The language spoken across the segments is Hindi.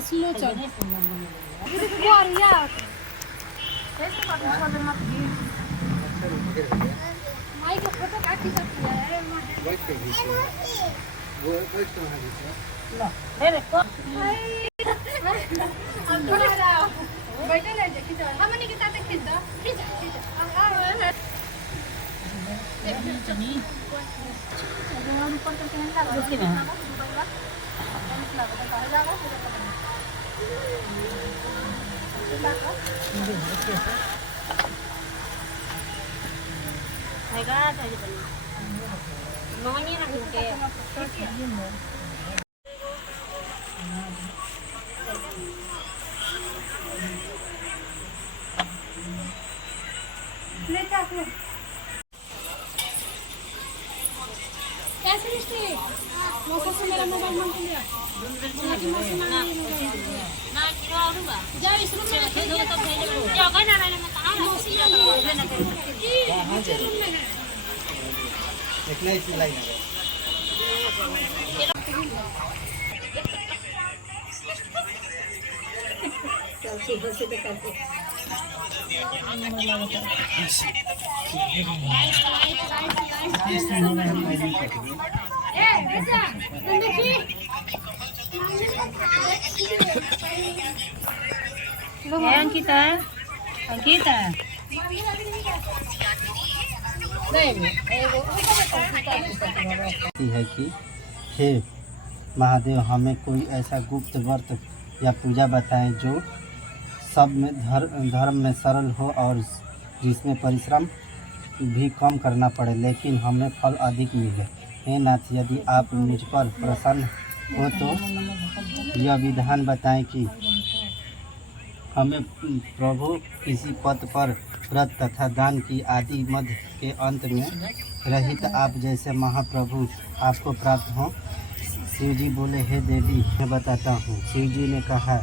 स्लो चल माई के फोटो काटी सकती है वो लो ले रे को बैठे ले देखी जा हमनी के साथ खींच दो खींच चनी भगवान ऊपर करके नहीं लगा उसके ना हैगा चाहिए बना नौनी रख के ले जा ले कैसे मिस्टी मौसम से मेरा मोबाइल मांग लिया ना किलो आऊंगा जा इस रूम में भेज दो तो भेज दो जगह ना रहने में कहां ना हां जी एक नई सिलाई है चल सुबह से करते अंकिता अंकिता है कि हे महादेव हमें कोई ऐसा गुप्त व्रत या पूजा बताएं जो सब में धर्म में सरल हो और जिसमें परिश्रम भी कम करना पड़े लेकिन हमें फल अधिक मिले। हे नाथ यदि आप मुझ पर प्रसन्न हो तो यह विधान बताएं कि हमें प्रभु किसी पद पर व्रत तथा दान की आदि मध्य के अंत में रहित आप जैसे महाप्रभु आपको प्राप्त हों। शिव जी बोले हे देवी मैं बताता हूँ। शिव जी ने कहा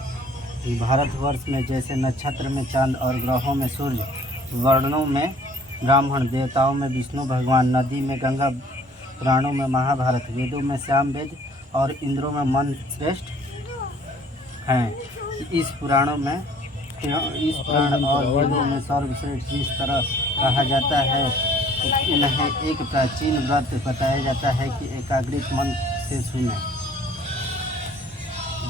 भारतवर्ष में जैसे नक्षत्र में चांद और ग्रहों में सूर्य, वर्णों में ब्राह्मण, देवताओं में विष्णु भगवान, नदी में गंगा, पुराणों में महाभारत, वेदों में श्याम वेद और इंद्रों में मन श्रेष्ठ हैं। इस पुराण और वेदों में सर्वश्रेष्ठ जिस तरह कहा जाता है इन्हें एक प्राचीन व्रत बताया जाता है कि एकाग्रित मन से सुने।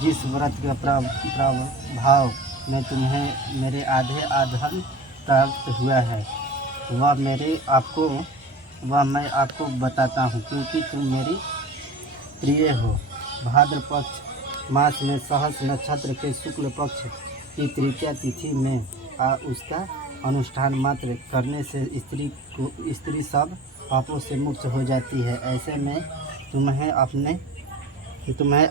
जिस व्रत के प्रभाव में तुम्हें मेरे आधे आधन प्राप्त हुआ है वह मैं आपको बताता हूँ क्योंकि तुम मेरी प्रिय हो। भाद्र पक्ष मास में सहस नक्षत्र के शुक्ल पक्ष की तृतीया तिथि में उसका अनुष्ठान मात्र करने से स्त्री सब पापों से मुक्त हो जाती है। ऐसे में तुम्हें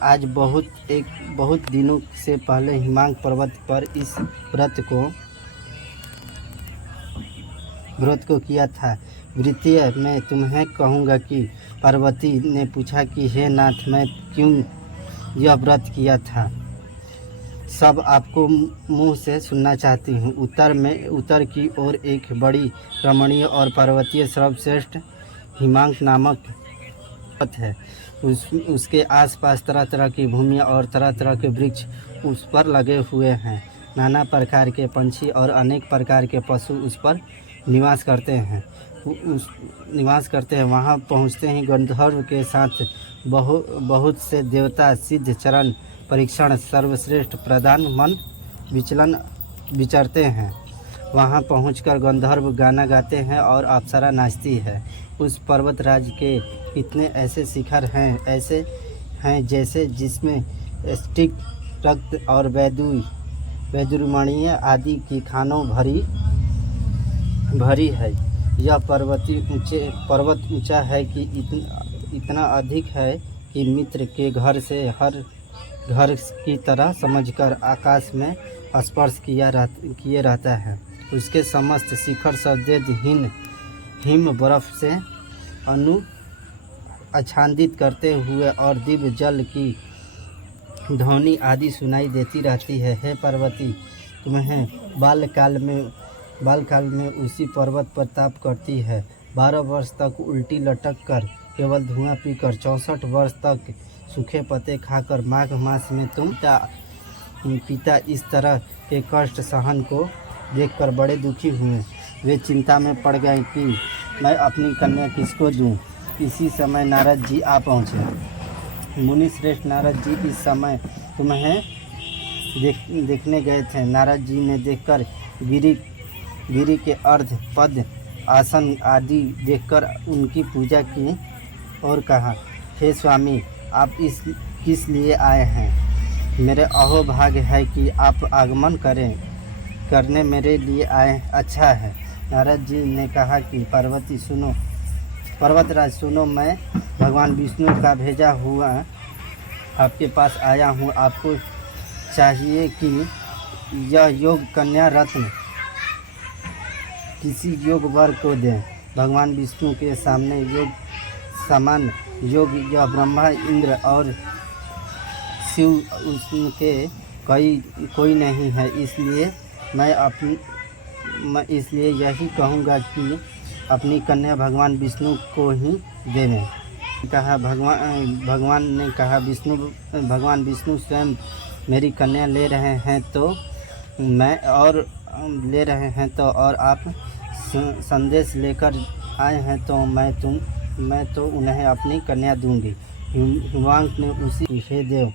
आज बहुत दिनों से पहले हिमांग पर्वत पर इस व्रत को किया था। द्वितीय मैं तुम्हें कहूँगा कि पार्वती ने पूछा कि हे नाथ मैं क्यों यह व्रत किया था, सब आपको मुँह से सुनना चाहती हूँ। उत्तर की ओर एक बड़ी रमणीय और पर्वतीय सर्वश्रेष्ठ हिमांग नामक पर्वत है। उसके आसपास तरह तरह की भूमि और तरह तरह के वृक्ष उस पर लगे हुए हैं। नाना प्रकार के पंछी और अनेक प्रकार के पशु उस पर निवास करते हैं। वहाँ पहुँचते ही गंधर्व के साथ बहुत से देवता सिद्ध चरण परीक्षण सर्वश्रेष्ठ प्रदान मन विचरते हैं। वहाँ पहुंचकर गंधर्व गाना गाते हैं और अप्सरा नाचती है। उस पर्वतराज के इतने ऐसे शिखर हैं जैसे जिसमें स्टिक रक्त और वैदुर्मणीय आदि की खानों भरी है। यह पर्वत ऊंचा है कि इतना अधिक है कि मित्र के घर से हर घर की तरह समझकर आकाश में स्पर्श किए रहता है। उसके समस्त शिखर सफेद हिम बर्फ से आच्छादित करते हुए और दिव्य जल की ध्वनि आदि सुनाई देती रहती है। हे पार्वती, तुम्हें बालकाल में उसी पर्वत पर ताप करती है। 12 वर्ष तक उल्टी लटक कर केवल धुआं पीकर, 64 वर्ष तक सूखे पत्ते खाकर माघ मास में तुम पिता इस तरह के कष्ट सहन को देखकर बड़े दुखी हुए। वे चिंता में पड़ गए कि मैं अपनी कन्या किसको दूं। इसी समय नारद जी आ पहुँचे। मुनि श्रेष्ठ नारद जी इस समय तुम्हें देखने गए थे। नारद जी ने देखकर गिरी के अर्ध पद आसन आदि देखकर उनकी पूजा की और कहा, हे स्वामी, आप किस लिए आए हैं? मेरे अहोभाग्य है कि आप आगमन करने मेरे लिए आए, अच्छा है। नारद जी ने कहा कि पर्वतराज सुनो, मैं भगवान विष्णु का भेजा हुआ आपके पास आया हूँ। आपको चाहिए कि यह योग कन्या रत्न किसी योग वर को दें। भगवान विष्णु के सामने योग समान योग यह ब्रह्मा, इंद्र और शिव उनके कोई नहीं है। इसलिए मैं इसलिए यही कहूँगा कि अपनी कन्या भगवान विष्णु को ही देवें। कहा भगवान ने कहा, भगवान विष्णु स्वयं मेरी कन्या ले रहे हैं तो और आप संदेश लेकर आए हैं तो मैं तो उन्हें अपनी कन्या दूंगी। हिमवांक ने उसी, हे देव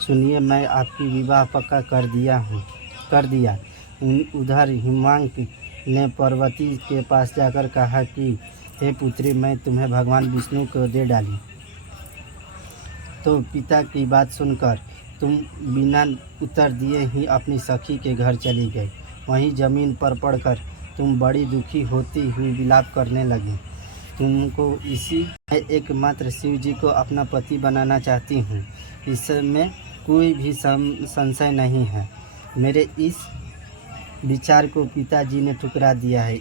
सुनिए, मैं आपकी विवाह पक्का कर दिया। उधर हिमवांक ने पार्वती के पास जाकर कहा कि हे पुत्री, मैं तुम्हें भगवान विष्णु को दे डाली। तो पिता की बात सुनकर तुम बिना उत्तर दिए ही अपनी सखी के घर चली गई। वहीं जमीन पर पड़कर तुम बड़ी दुखी होती हुई विलाप करने लगी। तुमको इसी एकमात्र शिव जी को अपना पति बनाना चाहती हूँ, इसमें कोई भी संशय नहीं है। मेरे इस विचार को पिताजी ने ठुकरा दिया है।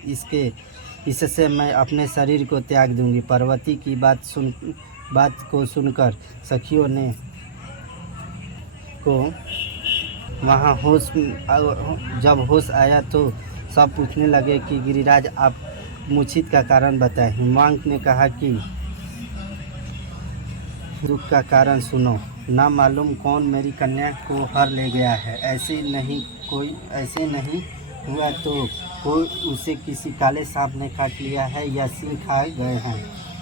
इससे मैं अपने शरीर को त्याग दूंगी। पार्वती की बात को सुनकर सखियों ने को वहाँ जब होश आया तो सब पूछने लगे कि गिरिराज, आप मूर्छित का कारण बताएं। हिमवांक ने कहा कि दुख का कारण सुनो। ना मालूम कौन मेरी कन्या को हर ले गया है। ऐसे नहीं हुआ तो कोई उसे किसी काले सांप ने काट लिया है या सिंह खा गए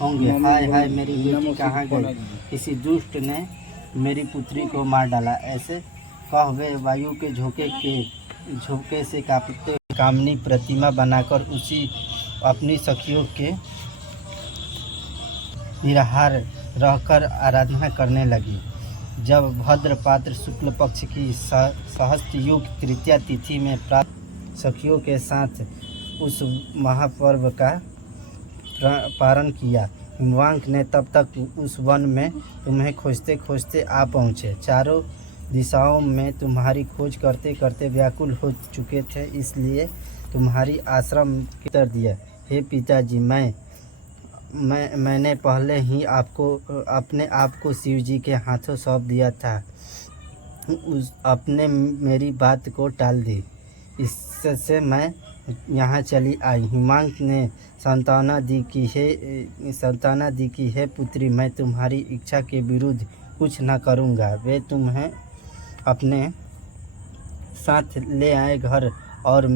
होंगे। हाय हाय, मेरी बेटी कहाँ गई? किसी दुष्ट ने मेरी पुत्री को मार डाला। ऐसे कह वे वायु के झोंके से कांपते कामनी प्रतिमा बनाकर उसी अपनी सखियों के निराहार रहकर आराधना करने लगी। जब भद्रपात्र शुक्ल पक्ष की सहस्त्र युग तृतीया तिथि में प्राप्त सखियों के साथ उस महापर्व का पारण किया, हिमवांक ने तब तक उस वन में तुम्हें खोजते खोजते आ पहुँचे। चारों दिशाओं में तुम्हारी खोज करते करते व्याकुल हो चुके थे, इसलिए तुम्हारी आश्रम की उत्तर दिया। हे पिताजी, मैंने पहले ही अपने आप को शिव जी के हाथों सौंप दिया था। आपने मेरी बात को टाल दी, इससे मैं यहाँ चली आई। हिमांक ने सांत्वना दी कि हे पुत्री, मैं तुम्हारी इच्छा के विरुद्ध कुछ न करूँगा। वे तुम्हें अपने साथ ले आए घर और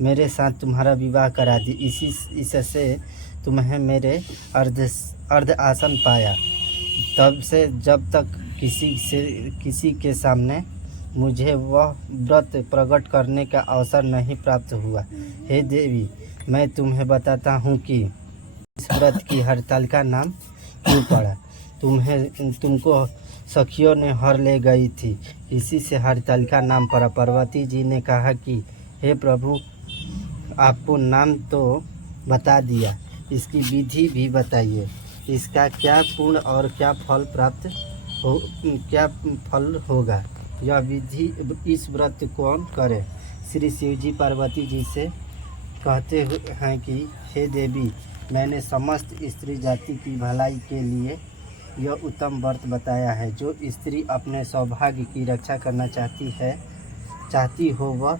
मेरे साथ तुम्हारा विवाह करा दी। इससे तुम्हें मेरे अर्ध आसन पाया। तब से जब तक किसी के सामने मुझे वह व्रत प्रकट करने का अवसर नहीं प्राप्त हुआ। हे देवी, मैं तुम्हें बताता हूँ कि इस व्रत की हरतालिका नाम क्यों पड़ा। तुमको सखियों ने हर ले गई थी, इसी से हरतालिका नाम पड़ा। पार्वती जी ने कहा कि हे प्रभु, आपको नाम तो बता दिया, इसकी विधि भी बताइए। इसका क्या पुण्य और क्या फल होगा? यह विधि, इस व्रत कौन करे? श्री शिव जी पार्वती जी से कहते हैं कि हे देवी, मैंने समस्त स्त्री जाति की भलाई के लिए यह उत्तम व्रत बताया है। जो स्त्री अपने सौभाग्य की रक्षा करना चाहती हो वह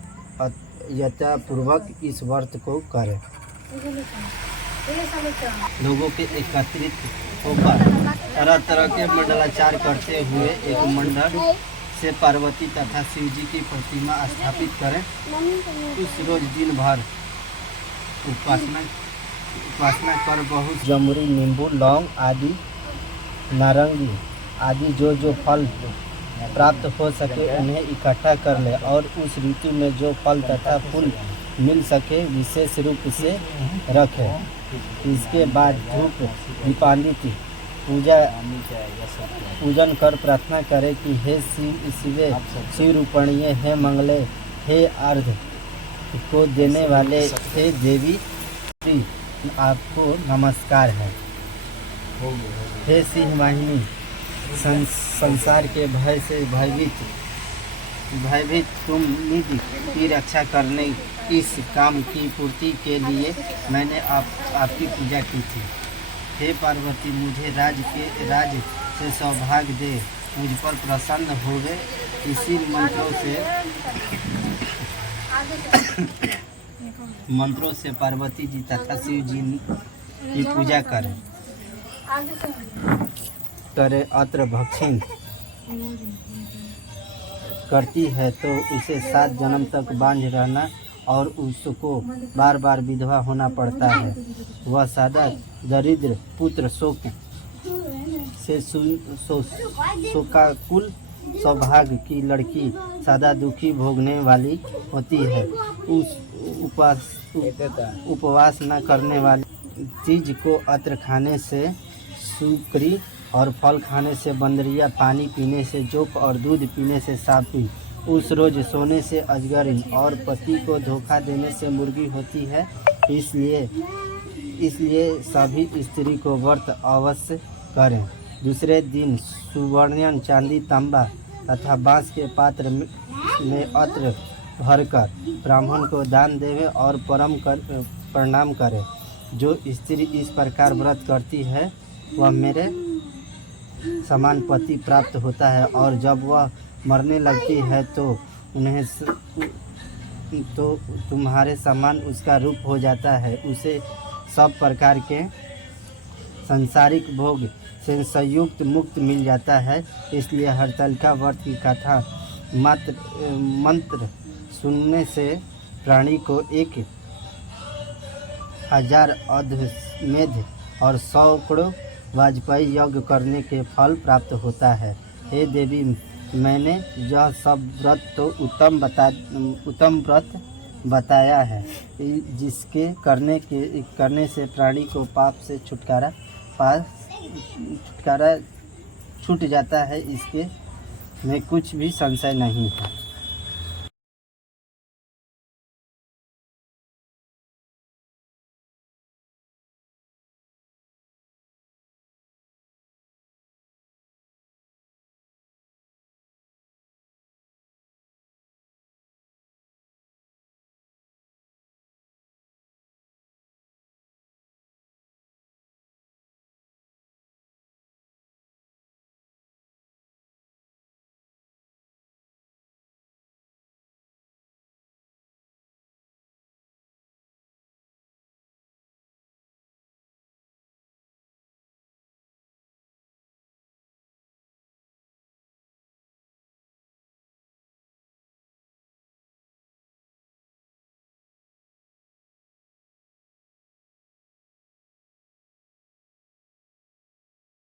यथापूर्वक इस व्रत को करे। लोगों के एकत्रित होकर तरह तरह के मंडलाचार करते हुए एक मंडल से पार्वती तथा शिव जी की प्रतिमा स्थापित करें। उस रोज दिन भर उपासना कर बहुत जमुरी, नींबू, लौंग आदि, नारंगी आदि जो फल प्राप्त हो सके उन्हें इकट्ठा कर ले और उस ऋतु में जो फल तथा फूल मिल सके विशेष रूप से रखे। इसके बाद धूप दीपान्वित पूजन कर प्रार्थना करें कि हे शिव रूपणीय, हे मंगले, हे अर्घ को देने वाले, हे देवी, आपको नमस्कार है। हे सिंह वाहिनी, संसार के भय से भयभीत तुम निधि की रक्षा करने इस काम की पूर्ति के लिए मैंने आपकी पूजा की थी। हे पार्वती, मुझे राज से सौभाग्य दे, मुझ पर प्रसन्न होवे। इसी मंत्रों से पार्वती जी तथा शिव जी की पूजा करें। अत्र भक्षिण करती है तो उसे 7 जन्म तक बांझ रहना और उसको बार बार विधवा होना पड़ता है। वह सदा दरिद्र पुत्र शोक से शोकाकुल सौभाग्य की लड़की सदा दुखी भोगने वाली होती है। उस उपवास न करने वाली चीज को अत्र खाने से सुकरी और फल खाने से बंदरिया, पानी पीने से जोक और दूध पीने से सांपी, उस रोज सोने से अजगरी और पति को धोखा देने से मुर्गी होती है। इसलिए सभी स्त्री को व्रत अवश्य करें। दूसरे दिन सुवर्ण, चांदी, तांबा तथा बांस के पात्र में अत्र भरकर ब्राह्मण को दान देवे और प्रणाम करे। जो स्त्री इस प्रकार व्रत करती है वह मेरे समान पति प्राप्त होता है और जब वह मरने लगती है तो तुम्हारे समान उसका रूप हो जाता है। उसे सब प्रकार के सांसारिक भोग से संयुक्त मुक्त मिल जाता है। इसलिए हरतालिका व्रत की कथा मंत्र सुनने से प्राणी को 1000 अश्वमेध और 100 वाजपेयी यज्ञ करने के फल प्राप्त होता है। हे देवी, मैंने यह सब व्रत तो उत्तम व्रत बताया है, जिसके करने से प्राणी को पाप से छुटकारा छूट जाता है। इसके में कुछ भी संशय नहीं है।